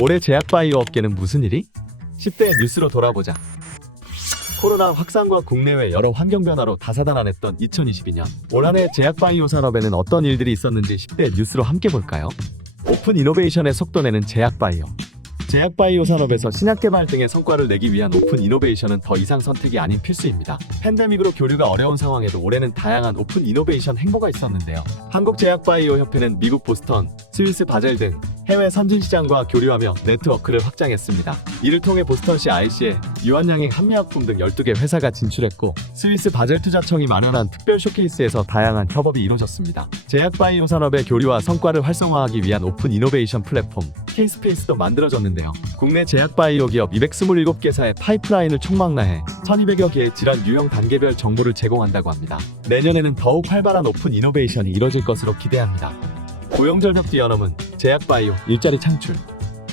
올해 제약바이오 업계는 무슨 일이? 10대 뉴스로 돌아보자. 코로나 확산과 국내외 여러 환경 변화로 다사다난했던 2022년. 올 한 해 제약바이오 산업에는 어떤 일들이 있었는지 10대 뉴스로 함께 볼까요? 오픈 이노베이션의 속도내는 제약바이오. 제약바이오 산업에서 신약 개발 등의 성과를 내기 위한 오픈 이노베이션은 더 이상 선택이 아닌 필수입니다. 팬데믹으로 교류가 어려운 상황에도 올해는 다양한 오픈 이노베이션 행보가 있었는데요. 한국제약바이오협회는 미국 보스턴, 스위스 바젤 등 해외 선진시장과 교류하며 네트워크를 확장했습니다. 이를 통해 보스턴시 IC에 유한양행 한미약품 등 12개 회사가 진출했고, 스위스 바젤 투자청이 마련한 특별 쇼케이스에서 다양한 협업이 이루어졌습니다. 제약바이오 산업의 교류와 성과를 활성화하기 위한 오픈 이노베이션 플랫폼 K-스페이스도 만들어졌는데요. 국내 제약바이오 기업 227개사의 파이프라인을 총망라해 1200여 개의 질환 유형 단계별 정보를 제공한다고 합니다. 내년에는 더욱 활발한 오픈 이노베이션이 이뤄질 것으로 기대합니다. 고용절벽 뛰어넘은 제약바이오 일자리 창출.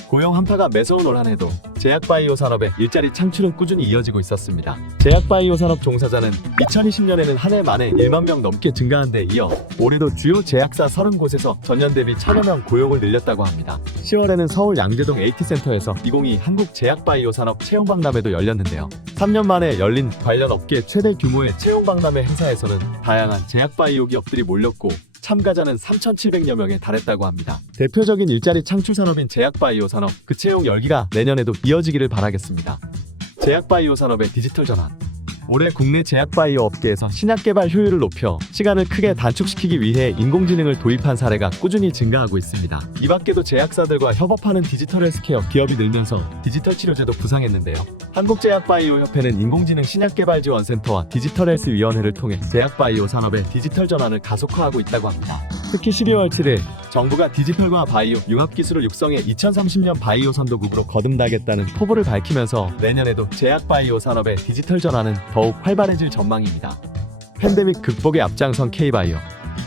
고용 한파가 매서운 올 한해도 제약바이오 산업의 일자리 창출은 꾸준히 이어지고 있었습니다. 제약바이오 산업 종사자는 2020년에는 한 해 만에 1만 명 넘게 증가한 데 이어 올해도 주요 제약사 30곳에서 전년 대비 1000여 명 고용을 늘렸다고 합니다. 10월에는 서울 양재동 AT센터에서 2022 한국제약바이오 산업 채용박람회도 열렸는데요. 3년 만에 열린 관련 업계 최대 규모의 채용박람회 행사에서는 다양한 제약바이오 기업들이 몰렸고, 참가자는 3,700여 명에 달했다고 합니다. 대표적인 일자리 창출 산업인 제약바이오 산업, 그 채용 열기가 내년에도 이어지기를 바라겠습니다. 제약바이오 산업의 디지털 전환. 올해 국내 제약바이오 업계에서 신약 개발 효율을 높여 시간을 크게 단축시키기 위해 인공지능을 도입한 사례가 꾸준히 증가하고 있습니다. 이 밖에도 제약사들과 협업하는 디지털 헬스케어 기업이 늘면서 디지털 치료제도 부상했는데요. 한국제약바이오협회는 인공지능 신약개발지원센터와 디지털헬스위원회를 통해 제약바이오 산업의 디지털 전환을 가속화하고 있다고 합니다. 특히 12월 7일 정부가 디지털과 바이오 융합기술을 육성해 2030년 바이오 선도국으로 거듭나겠다는 포부를 밝히면서 내년에도 제약바이오 산업의 디지털 전환은 더욱 활발해질 전망입니다. 팬데믹 극복에 앞장선 K바이오.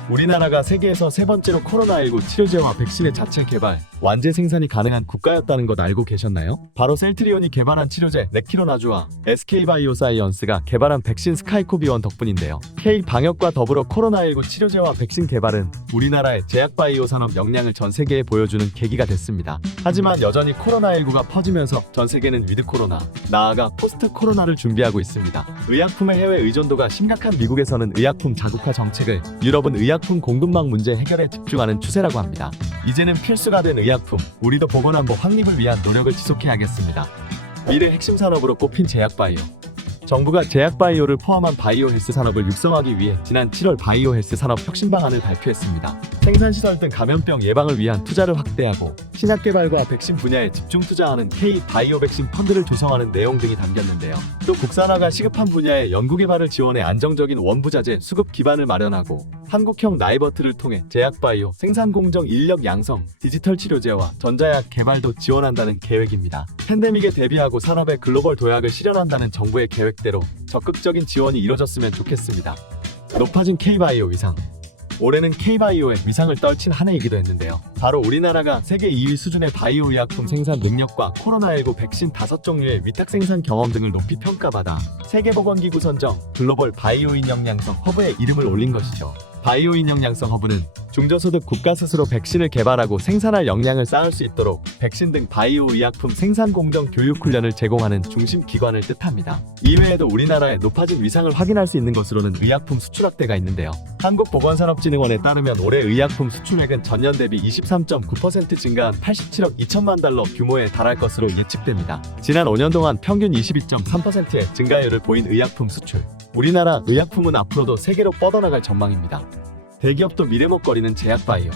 우리나라가 세계에서 세 번째로 코로나19 치료제와 백신의 자체 개발, 완제 생산이 가능한 국가였다는 것 알고 계셨나요? 바로 셀트리온이 개발한 치료제 레키로나주와 SK바이오사이언스가 개발한 백신 스카이코비1 덕분인데요. K방역과 더불어 코로나19 치료제와 백신 개발은 우리나라의 제약바이오 산업 역량을 전 세계에 보여주는 계기가 됐습니다. 하지만 여전히 코로나19가 퍼지면서 전 세계는 위드 코로나, 나아가 포스트 코로나를 준비하고 있습니다. 의약품의 해외 의존도가 심각한 미국에서는 의약품 자국화 정책을, 유럽은 의약품 공급망 문제 해결에 집중하는 추세라고 합니다. 이제는 필수가 된 의약품, 우리도 보건안보 확립을 위한 노력을 지속해야겠습니다. 미래 핵심 산업으로 꼽힌 제약바이오. 정부가 제약바이오를 포함한 바이오 헬스 산업을 육성하기 위해 지난 7월 바이오 헬스 산업 혁신 방안을 발표했습니다. 생산시설 등 감염병 예방을 위한 투자를 확대하고 신약 개발과 백신 분야에 집중 투자하는 K-바이오 백신 펀드를 조성하는 내용 등이 담겼는데요. 또 국산화가 시급한 분야의 연구개발을 지원해 안정적인 원부자재 수급 기반을 마련하고 한국형 나이버트를 통해 제약바이오 생산공정 인력 양성, 디지털 치료제와 전자약 개발도 지원한다는 계획입니다. 팬데믹에 대비하고 산업의 글로벌 도약을 실현한다는 정부의 계획대로 적극적인 지원이 이뤄졌으면 좋겠습니다. 높아진 K바이오 위상. 올해는 K바이오의 위상을 떨친 한 해이기도 했는데요. 바로 우리나라가 세계 2위 수준의 바이오 의약품 생산 능력과 코로나19 백신 5종류의 위탁 생산 경험 등을 높이 평가받아 세계보건기구 선정 글로벌 바이오 인력 양성 허브에 이름을 올린 것이죠. 바이오 인력 양성 허브는 중저소득 국가 스스로 백신을 개발하고 생산할 역량을 쌓을 수 있도록 백신 등 바이오 의약품 생산 공정 교육 훈련을 제공하는 중심 기관을 뜻합니다. 이외에도 우리나라의 높아진 위상을 확인할 수 있는 것으로는 의약품 수출 확대가 있는데요. 한국보건산업진흥원에 따르면 올해 의약품 수출액은 전년 대비 23.9% 증가한 87억 2천만 달러 규모에 달할 것으로 예측됩니다. 지난 5년 동안 평균 22.3%의 증가율을 보인 의약품 수출. 우리나라 의약품은 앞으로도 세계로 뻗어나갈 전망입니다. 대기업도 미래먹거리는 제약바이오.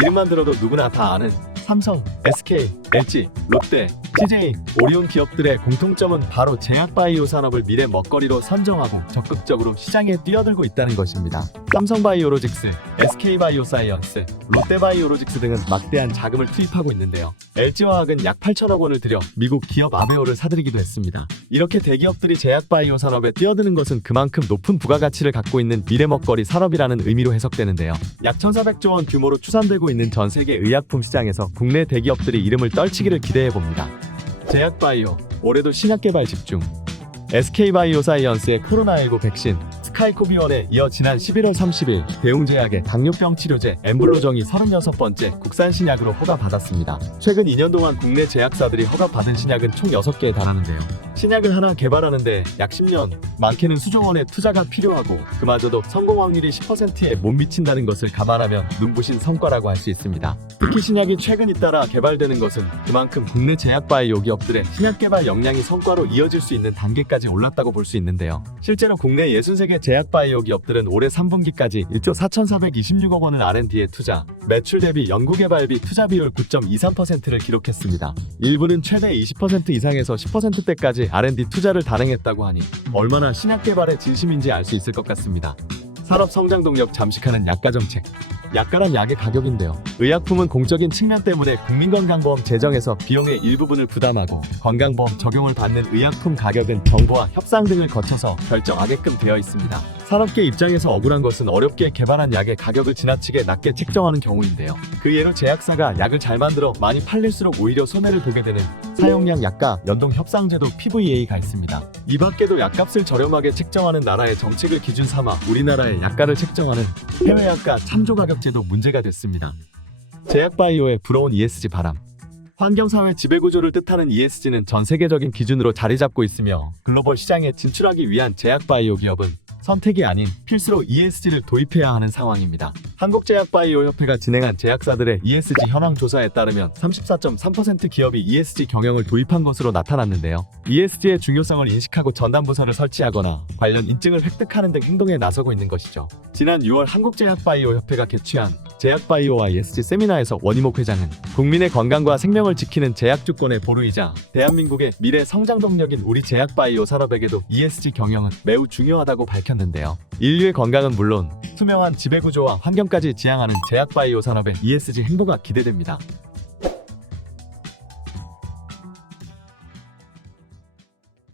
이름만 들어도 누구나 다 아는 삼성, SK, LG, 롯데, CJ, 오리온 기업들의 공통점은 바로 제약바이오 산업을 미래 먹거리로 선정하고 적극적으로 시장에 뛰어들고 있다는 것입니다. 삼성바이오로직스, SK바이오사이언스, 롯데바이오로직스 등은 막대한 자금을 투입하고 있는데요. LG화학은 약 8천억 원을 들여 미국 기업 아베오를 사들이기도 했습니다. 이렇게 대기업들이 제약바이오 산업에 뛰어드는 것은 그만큼 높은 부가가치를 갖고 있는 미래 먹거리 산업이라는 의미로 해석되는데요. 약 1,400조 원 규모로 추산되고 있는 전 세계 의약품 시장에서 국내 대기업들이 이름을 떨치기를 기대해봅니다. 제약바이오, 올해도 신약개발 집중. SK바이오사이언스의 코로나19 백신, 스카이코비원에 이어 지난 11월 30일 대웅제약의 당뇨병 치료제 엠블로정이 36번째 국산 신약으로 허가받았습니다. 최근 2년 동안 국내 제약사들이 허가받은 신약은 총 6개에 달하는데요. 신약을 하나 개발하는데 약 10년, 많게는 수조 원의 투자가 필요하고 그마저도 성공 확률이 10%에 못 미친다는 것을 감안하면 눈부신 성과라고 할 수 있습니다. 특히 신약이 최근 잇따라 개발되는 것은 그만큼 국내 제약바이오 기업들의 신약 개발 역량이 성과로 이어질 수 있는 단계까지 올랐다고 볼 수 있는데요. 실제로 국내 63개 제약바이오 기업들은 올해 3분기까지 1조 4,426억 원을 R&D에 투자, 매출 대비 연구개발비 투자 비율 9.23%를 기록했습니다. 일부는 최대 20% 이상에서 10%대까지 R&D 투자를 단행했다고 하니 얼마나 신약 개발에 진심인지 알 수 있을 것 같습니다. 산업 성장 동력 잠식하는 약가 정책. 약가란 약의 가격인데요. 의약품은 공적인 측면 때문에 국민건강보험 재정에서 비용의 일부분을 부담하고 건강보험 적용을 받는 의약품 가격은 정부와 협상 등을 거쳐서 결정하게끔 되어 있습니다. 산업계 입장에서 억울한 것은 어렵게 개발한 약의 가격을 지나치게 낮게 책정하는 경우인데요. 그 예로 제약사가 약을 잘 만들어 많이 팔릴수록 오히려 손해를 보게 되는 사용량 약가 연동 협상제도 PVA가 있습니다. 이 밖에도 약값을 저렴하게 책정하는 나라의 정책을 기준 삼아 우리나라의 약가를 책정하는 해외 약가 참조 가격제도 문제가 됐습니다. 제약바이오의 불어온 ESG 바람. 환경사회 지배구조를 뜻하는 ESG는 전 세계적인 기준으로 자리 잡고 있으며 글로벌 시장에 진출하기 위한 제약바이오 기업은 선택이 아닌 필수로 ESG를 도입해야 하는 상황입니다. 한국제약바이오협회가 진행한 제약사들의 ESG 현황 조사에 따르면 34.3% 기업이 ESG 경영을 도입한 것으로 나타났는데요. ESG의 중요성을 인식하고 전담부서를 설치하거나 관련 인증을 획득하는 등 행동에 나서고 있는 것이죠. 지난 6월 한국제약바이오협회가 개최한 제약바이오와 ESG 세미나에서 원희목 회장은 국민의 건강과 생명을 지키는 제약주권의 보루이자 대한민국의 미래 성장 동력인 우리 제약바이오 산업에게도 ESG 경영은 매우 중요하다고 밝혔는데요. 인류의 건강은 물론 투명한 지배구조와 환경까지 지향하는 제약바이오 산업의 ESG 행보가 기대됩니다.